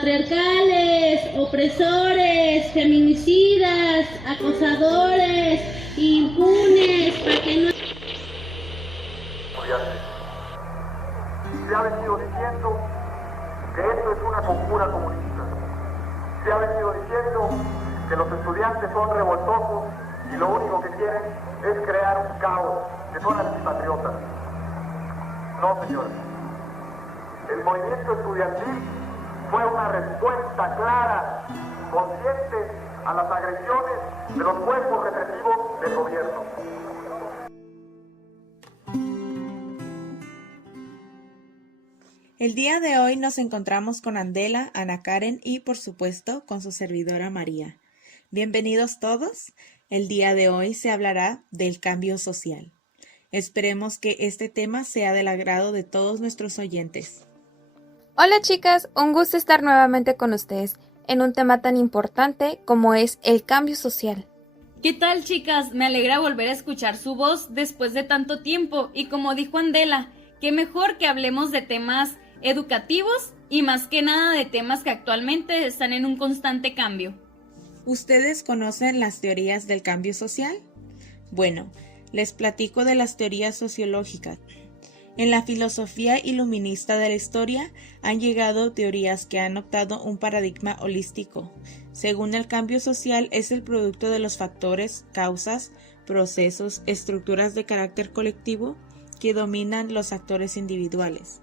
patriarcales, opresores, feminicidas, acosadores, impunes, para que no... Se ha venido diciendo que esto es una conjura comunista. Se ha venido diciendo que los estudiantes son revoltosos y lo único que quieren es crear un caos, que son antipatriotas. No, señores. El movimiento estudiantil fue una respuesta clara, consciente a las agresiones de los cuerpos represivos del gobierno. El día de hoy nos encontramos con Andela, Ana Karen y, por supuesto, con su servidora María. Bienvenidos todos. El día de hoy se hablará del cambio social. Esperemos que este tema sea del agrado de todos nuestros oyentes. Hola chicas, un gusto estar nuevamente con ustedes en un tema tan importante como es el cambio social. ¿Qué tal chicas? Me alegra volver a escuchar su voz después de tanto tiempo y como dijo Andela, qué mejor que hablemos de temas educativos y más que nada de temas que actualmente están en un constante cambio. ¿Ustedes conocen las teorías del cambio social? Bueno, les platico de las teorías sociológicas. En la filosofía iluminista de la historia han llegado teorías que han adoptado un paradigma holístico. Según el cambio social es el producto de los factores, causas, procesos, estructuras de carácter colectivo que dominan los actores individuales.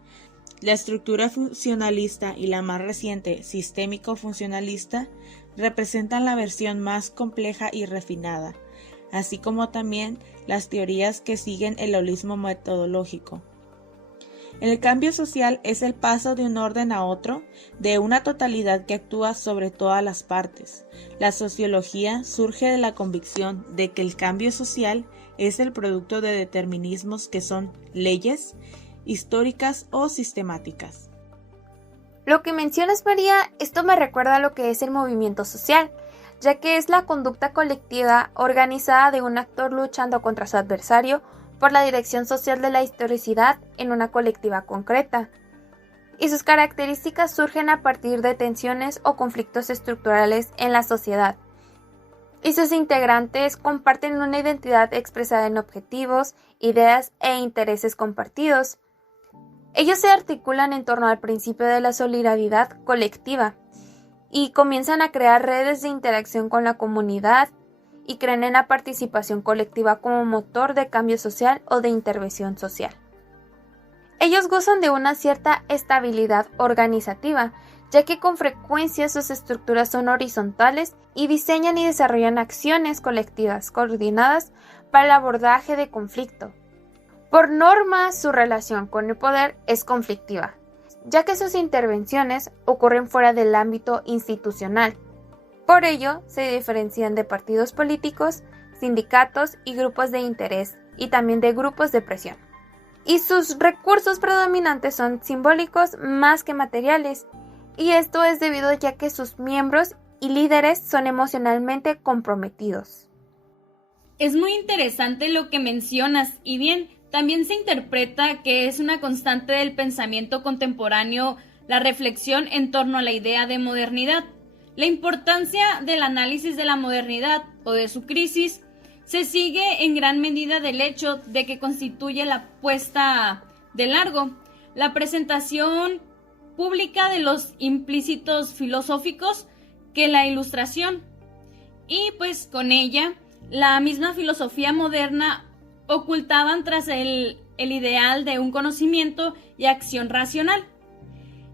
La estructura funcionalista y la más reciente, sistémico-funcionalista, representan la versión más compleja y refinada, así como también las teorías que siguen el holismo metodológico. El cambio social es el paso de un orden a otro, de una totalidad que actúa sobre todas las partes. La sociología surge de la convicción de que el cambio social es el producto de determinismos que son leyes, históricas o sistemáticas. Lo que mencionas, María, esto me recuerda a lo que es el movimiento social, ya que es la conducta colectiva organizada de un actor luchando contra su adversario por la dirección social de la historicidad en una colectiva concreta. Y sus características surgen a partir de tensiones o conflictos estructurales en la sociedad. Y sus integrantes comparten una identidad expresada en objetivos, ideas e intereses compartidos. Ellos se articulan en torno al principio de la solidaridad colectiva y comienzan a crear redes de interacción con la comunidad y creen en la participación colectiva como motor de cambio social o de intervención social. Ellos gozan de una cierta estabilidad organizativa, ya que con frecuencia sus estructuras son horizontales y diseñan y desarrollan acciones colectivas coordinadas para el abordaje de conflicto. Por norma, su relación con el poder es conflictiva, ya que sus intervenciones ocurren fuera del ámbito institucional. Por ello, se diferencian de partidos políticos, sindicatos y grupos de interés, y también de grupos de presión. Y sus recursos predominantes son simbólicos más que materiales, y esto es debido ya que sus miembros y líderes son emocionalmente comprometidos. Es muy interesante lo que mencionas, y bien, también se interpreta que es una constante del pensamiento contemporáneo la reflexión en torno a la idea de modernidad. La importancia del análisis de la modernidad o de su crisis se sigue en gran medida del hecho de que constituye la puesta de largo, la presentación pública de los implícitos filosóficos que la ilustración. Y pues con ella, la misma filosofía moderna ocultaban tras el ideal de un conocimiento y acción racional.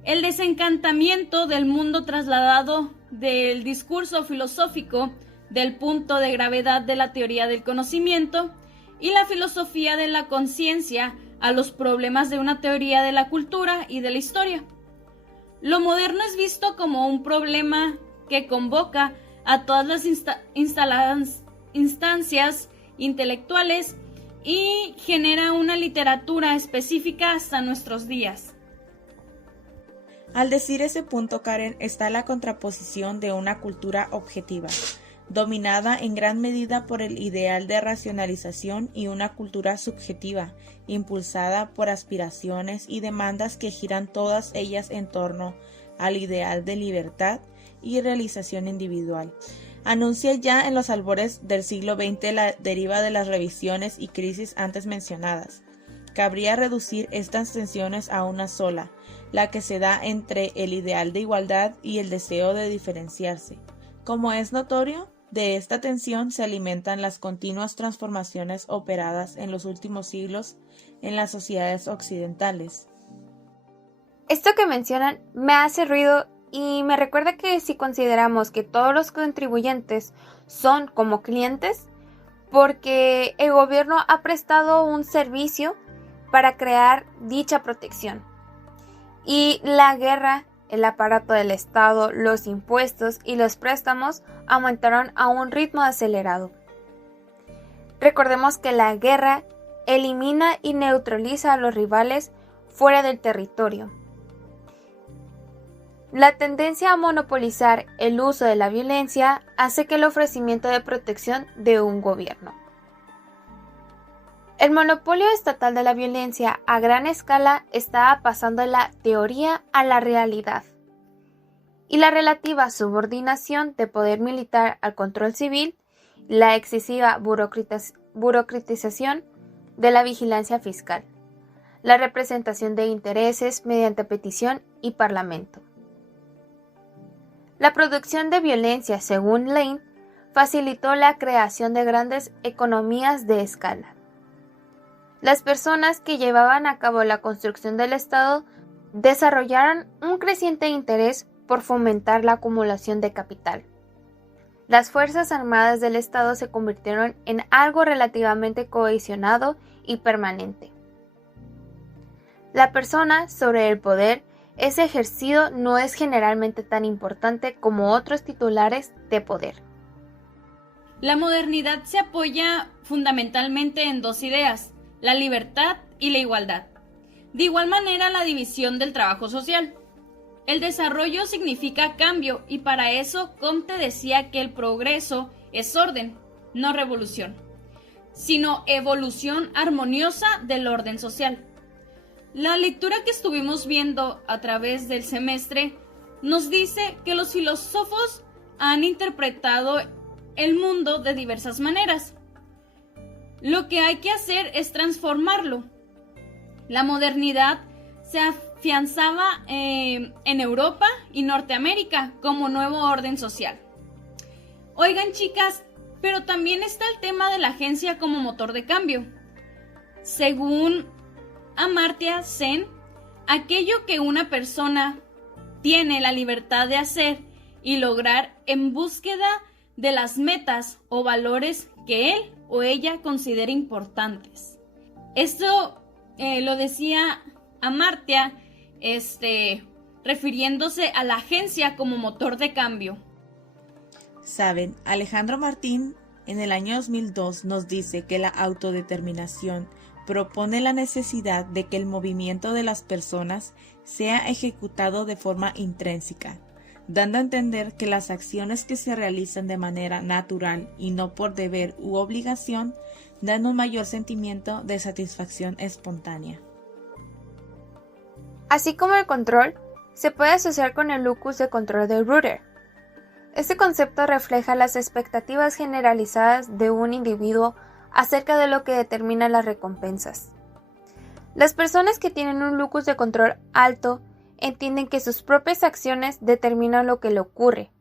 El desencantamiento del mundo trasladado del discurso filosófico del punto de gravedad de la teoría del conocimiento y la filosofía de la conciencia a los problemas de una teoría de la cultura y de la historia. Lo moderno es visto como un problema que convoca a todas las instancias intelectuales y genera una literatura específica hasta nuestros días. Al decir ese punto, Karen, está la contraposición de una cultura objetiva, dominada en gran medida por el ideal de racionalización, y una cultura subjetiva, impulsada por aspiraciones y demandas que giran todas ellas en torno al ideal de libertad y realización individual. Anuncia ya en los albores del siglo XX la deriva de las revisiones y crisis antes mencionadas. Cabría reducir estas tensiones a una sola, la que se da entre el ideal de igualdad y el deseo de diferenciarse. Como es notorio, de esta tensión se alimentan las continuas transformaciones operadas en los últimos siglos en las sociedades occidentales. Esto que mencionan me hace ruido y me recuerda que si consideramos que todos los contribuyentes son como clientes, porque el gobierno ha prestado un servicio para crear dicha protección. Y la guerra, el aparato del Estado, los impuestos y los préstamos aumentaron a un ritmo acelerado. Recordemos que la guerra elimina y neutraliza a los rivales fuera del territorio. La tendencia a monopolizar el uso de la violencia hace que el ofrecimiento de protección de un gobierno. El monopolio estatal de la violencia a gran escala estaba pasando de la teoría a la realidad, y la relativa subordinación de poder militar al control civil, la excesiva burocratización de la vigilancia fiscal, la representación de intereses mediante petición y parlamento. La producción de violencia, según Lane, facilitó la creación de grandes economías de escala. Las personas que llevaban a cabo la construcción del Estado desarrollaron un creciente interés por fomentar la acumulación de capital. Las Fuerzas Armadas del Estado se convirtieron en algo relativamente cohesionado y permanente. La persona sobre el poder ese ejercido no es generalmente tan importante como otros titulares de poder. La modernidad se apoya fundamentalmente en dos ideas, la libertad y la igualdad. De igual manera, la división del trabajo social. El desarrollo significa cambio y para eso Comte decía que el progreso es orden, no revolución, sino evolución armoniosa del orden social. La lectura que estuvimos viendo a través del semestre nos dice que los filósofos han interpretado el mundo de diversas maneras. Lo que hay que hacer es transformarlo. La modernidad se afianzaba en Europa y Norteamérica como nuevo orden social. Oigan, chicas, pero también está el tema de la agencia como motor de cambio. Según Amartya Sen, aquello que una persona tiene la libertad de hacer y lograr en búsqueda de las metas o valores que él o ella considera importantes. Esto lo decía Amartya, refiriéndose a la agencia como motor de cambio. Saben, Alejandro Martín en el año 2002 nos dice que la autodeterminación propone la necesidad de que el movimiento de las personas sea ejecutado de forma intrínseca, dando a entender que las acciones que se realizan de manera natural y no por deber u obligación dan un mayor sentimiento de satisfacción espontánea. Así como el control, se puede asociar con el locus de control de Reuter. Este concepto refleja las expectativas generalizadas de un individuo acerca de lo que determina las recompensas. Las personas que tienen un locus de control alto entienden que sus propias acciones determinan lo que le ocurre,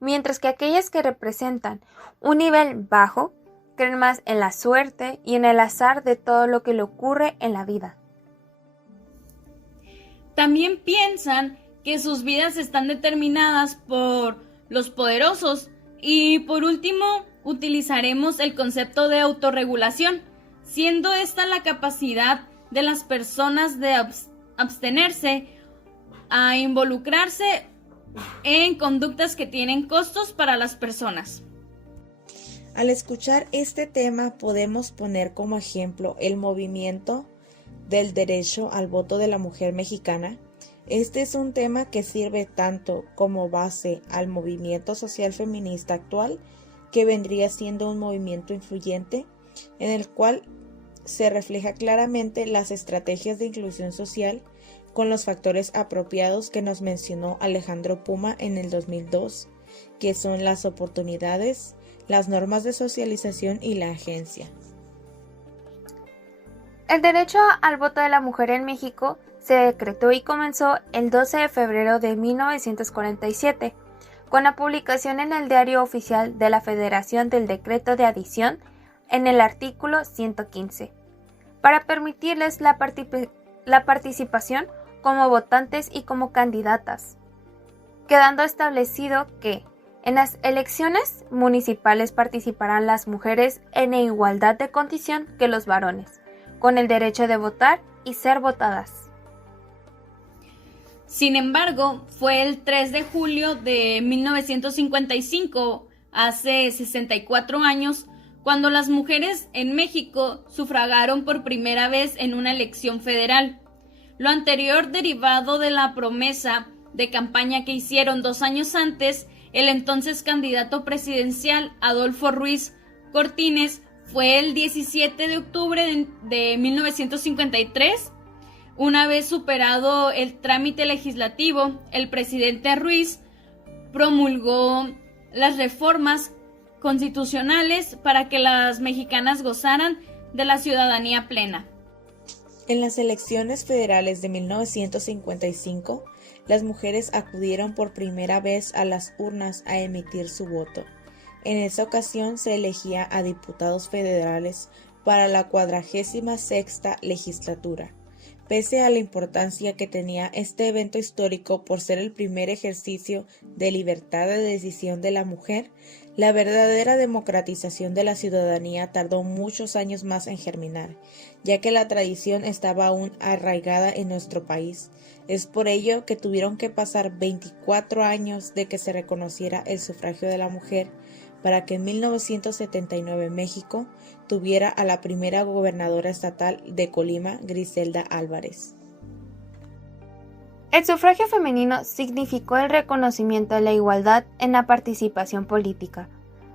mientras que aquellas que representan un nivel bajo creen más en la suerte y en el azar de todo lo que le ocurre en la vida. También piensan que sus vidas están determinadas por los poderosos y por último utilizaremos el concepto de autorregulación, siendo esta la capacidad de las personas de abstenerse a involucrarse en conductas que tienen costos para las personas. Al escuchar este tema podemos poner como ejemplo el movimiento del derecho al voto de la mujer mexicana. Este es un tema que sirve tanto como base al movimiento social feminista actual, que vendría siendo un movimiento influyente en el cual se refleja claramente las estrategias de inclusión social con los factores apropiados que nos mencionó Alejandro Puma en el 2002, que son las oportunidades, las normas de socialización y la agencia. El derecho al voto de la mujer en México se decretó y comenzó el 12 de febrero de 1947, con la publicación en el Diario Oficial de la Federación del Decreto de Adición en el artículo 115, para permitirles la participación como votantes y como candidatas, quedando establecido que en las elecciones municipales participarán las mujeres en igualdad de condición que los varones, con el derecho de votar y ser votadas. Sin embargo, fue el 3 de julio de 1955, hace 64 años, cuando las mujeres en México sufragaron por primera vez en una elección federal. Lo anterior derivado de la promesa de campaña que hicieron 2 años antes el entonces candidato presidencial Adolfo Ruiz Cortines. Fue el 17 de octubre de 1953. Una vez superado el trámite legislativo, el presidente Ruiz promulgó las reformas constitucionales para que las mexicanas gozaran de la ciudadanía plena. En las elecciones federales de 1955, las mujeres acudieron por primera vez a las urnas a emitir su voto. En esa ocasión se elegía a diputados federales para la 46ª legislatura. Pese a la importancia que tenía este evento histórico por ser el primer ejercicio de libertad de decisión de la mujer, la verdadera democratización de la ciudadanía tardó muchos años más en germinar, ya que la tradición estaba aún arraigada en nuestro país. Es por ello que tuvieron que pasar 24 años de que se reconociera el sufragio de la mujer, para que en 1979 México tuviera a la primera gobernadora estatal de Colima, Griselda Álvarez. El sufragio femenino significó el reconocimiento de la igualdad en la participación política.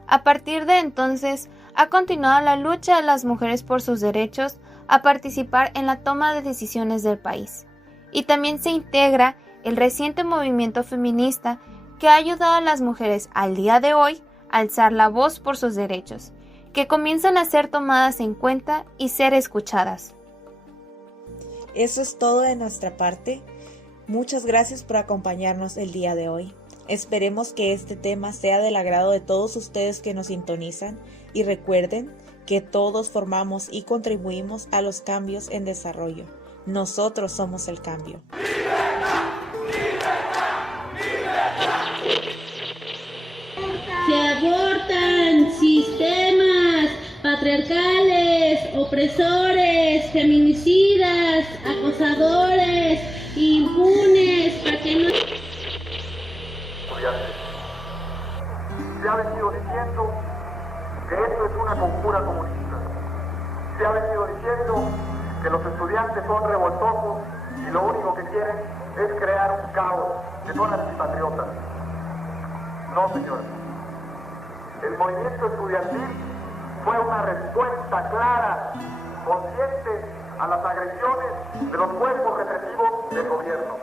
A partir de entonces, ha continuado la lucha de las mujeres por sus derechos a participar en la toma de decisiones del país. Y también se integra el reciente movimiento feminista que ha ayudado a las mujeres al día de hoy a alzar la voz por sus derechos, que comienzan a ser tomadas en cuenta y ser escuchadas. Eso es todo de nuestra parte. Muchas gracias por acompañarnos el día de hoy. Esperemos que este tema sea del agrado de todos ustedes que nos sintonizan y recuerden que todos formamos y contribuimos a los cambios en desarrollo. Nosotros somos el cambio. Se abortan sistemas patriarcales, opresores, feminicidas, acosadores, impunes, para que no... Se ha venido diciendo que esto es una conjura comunista. Se ha venido diciendo que los estudiantes son revoltosos y lo único que quieren es crear un caos, que son antipatriotas. No, señores. El movimiento estudiantil fue una respuesta clara, consciente a las agresiones de los cuerpos represivos del gobierno.